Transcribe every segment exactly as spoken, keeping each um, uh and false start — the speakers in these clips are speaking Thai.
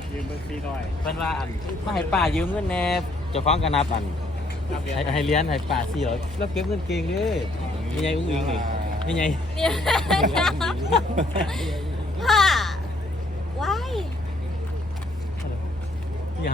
ยืมเบอร์สี่ร้อยเป็นว่าอันมาให้ป้ายืมเงินแน่จะฟ้องกันนับอันให้ให้เลี้ยนให้ป้าสี่ร้อยแล้วเก็บเงินเก่งเลยไม่ใหญ่อุ้งอิงนี่ไม่ใหญ่ฮ่าว้ายยัง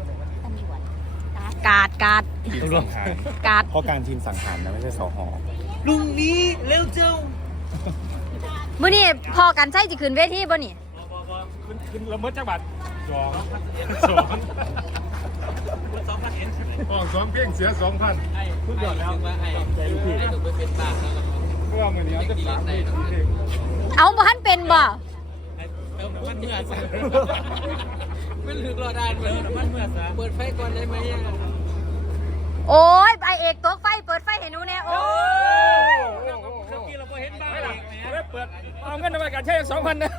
กาดกาดทีมสังหารกาดเพราะการทีมสังหารนะไม่ใช่สหอลุงนี้เร็วเจ้ามื้อนี้พอกันใช่จะขึ้นเวทีบ่นี่ขึ้นขึ้นละเมิดจังหวัดสองสองสองพันเอ็นอ๋อสองเพียงเสียสองพันทุกยอดแล้วใจพี่ให้หนูไปเป็นบ้าเพื่อมือนี้จะสามปีสี่เพลงเอาบ่ทันเป็นบ่มันเมื่อซะมันลึกรอได้มันมันเมื่อซะเปิดไฟก่อนได้ไหมโอ้ยไอเอกตกไฟเปิดไฟให้หนูแน่โอ้ยเรากี้เราเห็นบ้างไม่เปิดเอาเงินในการใช้สองพันนะ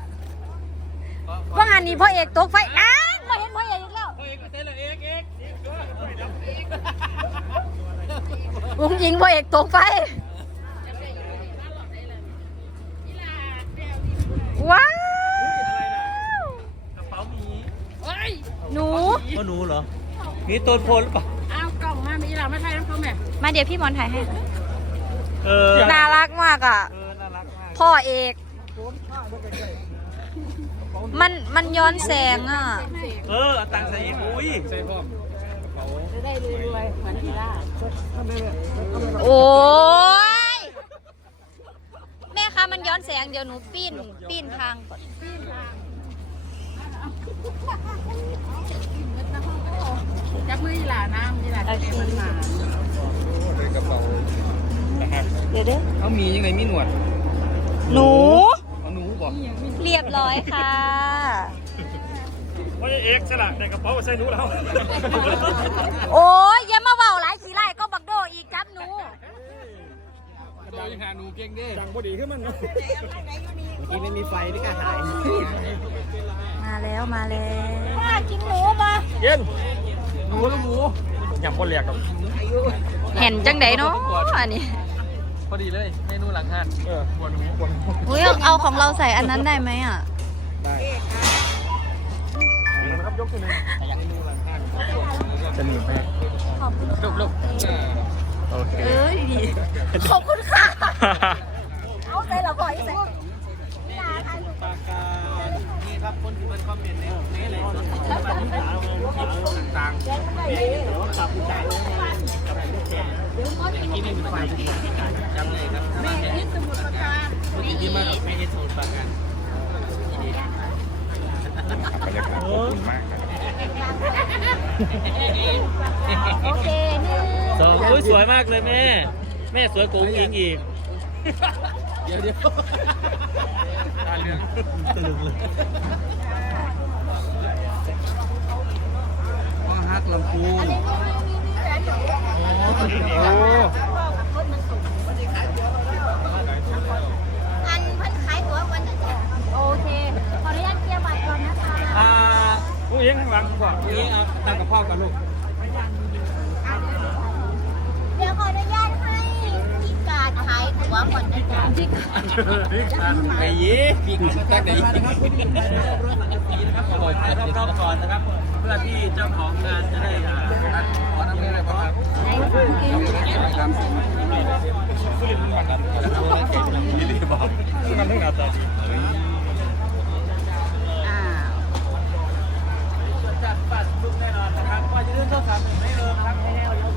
ว่างานนี้พ่อเอกตกไฟอ้าวมาเห็นพ่อเอกอีกแล้วพ่อเอกเต้นเลยเอกเอกอุ้งยิงพ่อเอกตกไฟว้าวกระเป๋ามีหนูก็หนูเหรอนี่ตัวโพลหรือเปล่าอ้าวกล่องมามีหลังไม่ใช่น้ำเขาแม่มาเดี๋ยวพี่มอนถ่ายให้เออน่ารักมากอ่ะพ่อเอกมันมันย้อนแสงอ่ะเออตังใส่อีกอุ้ยใส่พร้อมจะได้รวยๆเหมือนทีล่าโอ้ยแม่คะมันย้อนแสงเดี๋ยวหนูปีนปีนทางก่อนจับมือหลาน้ำนี่แหละจะเป็นมันหมากระเป๋าเดี๋ยวเด้อเขามียังไงมีหนวดหนูหนูบอกเรียบร้อยค่ะว่าเอกใช่ละในกระเป๋าใส่หนูแล้วโอ้ยอย่ามาเบาหลายขี้ไล่ก็บักโดอีกครับหนูโดยหาหนูเก่งดิจังพอดีขึ้นมันเนาะกินไม่มีไฟนี่ก็หายมาแล้วมาแล้วมากินหมูมาเย็นหมูแล้วหมูอย่างคนเรียกกับเห็นจังไดเนาะอันนี้พอดีเลยเมนูหลังห้านเออปวดหมูปวดอุ้ยเอาของเราใส่อันนั้นได้ไหมอ่ะได้นะครับยกตัวนึงเมนูหลังห้านจะหนีไปขอบคุณลูกโอเคเออดีขอบคุณค่ะเอาใส่เราก่อนใส่นี่ครับคนที่มันคอมเมนต์ในในอะไรต่างๆเดี๋ยวตับผู้ชายกินไม่มีไฟจำเลยครับแม่ที่สมุทรปราการไม่ดีมากไม่เห็นสมุทรปราการบรรยากาศขอบคุณมากโอเคนี่สองอุ้ยสวยมากเลยแม่แม่สวยกว่าอุ้งอิงอีกเดี๋ยวเดี๋ยวตาเหลืองตะลึงเลยว่าฮักลำพูนโอ้อันเพิ่นขายตั๋ววันจะโอเคขออนุญาตเคลียร์บัตรก่อนนะคะอ่าผู้หญิงข้างหลังก่อนผู้หญิงเอาตั้งกับพ่อกับลูกเดี๋ยวขออนุญาตให้พี่กาดขายตั๋วก่อนนะจ๊ะพี่กาดไอ้ยี่พี่กาดไหนนะครับขอถ่ายรอบๆก่อนนะครับเพื่อที่เจ้าของงานจะได้ขอทำอะไรบ้างครับมันไม่หนาตาดีจัดบัตรทุกแน่นอนนะครับก็จะเลื่อนเข้าสามไม่เริ่มครับให้แน่เลย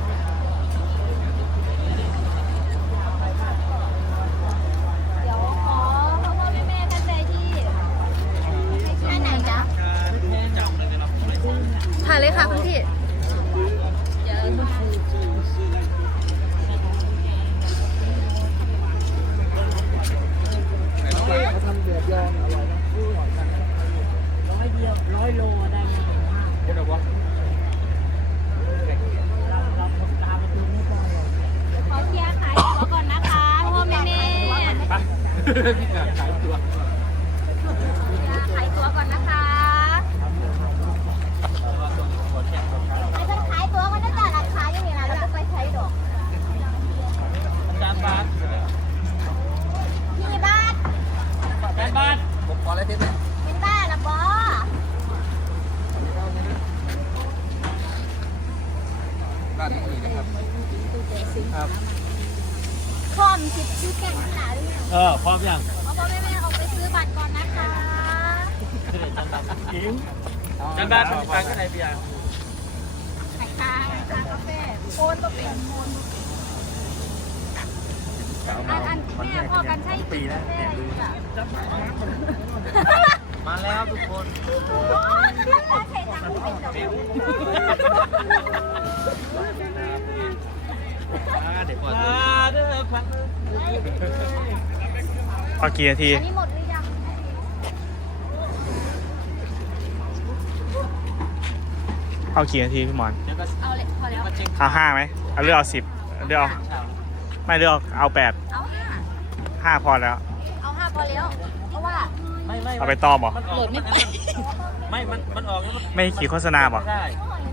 เดี๋ยวขอพ่อพ่อแม่แม่ท่านใดที่แค่ไหนจ๊ะถ่ายเลยค่ะคุณพี่เขาทำเดือดร้อนอร่อยนะร้อยเดียวร้อยโลได้ไหมเห็นหรอวะเราเราตามมาดูนี่ก่อนขอเคลียร์ขายตั๋วก่อนนะคะพ่อแม่แม่ไปพี่กาดขายตัวขายตั๋วก่อนนะคะไอ้คนขายตั๋วก็น่าจะราคาอย่างนี้นะแล้วก็ไปใช้ดอกจานบาทพี่บาทจานบาทผมขออะไรทิศไหมเป็นบ้าละบอซื้อแกงที่หลาหรือยังเออพร้อมยังเอาพ่อแม่แม่ออกไปซื้อบัตรก่อนนะคะจันบ้านฟังกันไหนเบียร์ไข่กาชากาแฟโอนก็เป็นโอนอันอันแม่พ่อกันใช่ปีแล้วเนี่ยดูมาแล้วทุกคนไข่ตังเป็นดอกเด็กก่อนเด้อควันเอากี่นาทีอันนี้หมดหรือยังเอากี่นาทีพี่หมอนเดี๋ยวก็เอาเลยพอแล้วมาเช็คเอาห้าไหมเอาเลือกเอาสิบเลือกเอาไม่เลือกเอาแปดเอาห้าห้าพอแล้วเอาห้าพอแล้ว เพราะว่าไม่ไม่เอาไปต้อมเหรอมันโหลดไม่ไปไม่ มัน มันออกแล้วมันไม่ขี่โฆษณาเหรอไม่ได้อ๋อ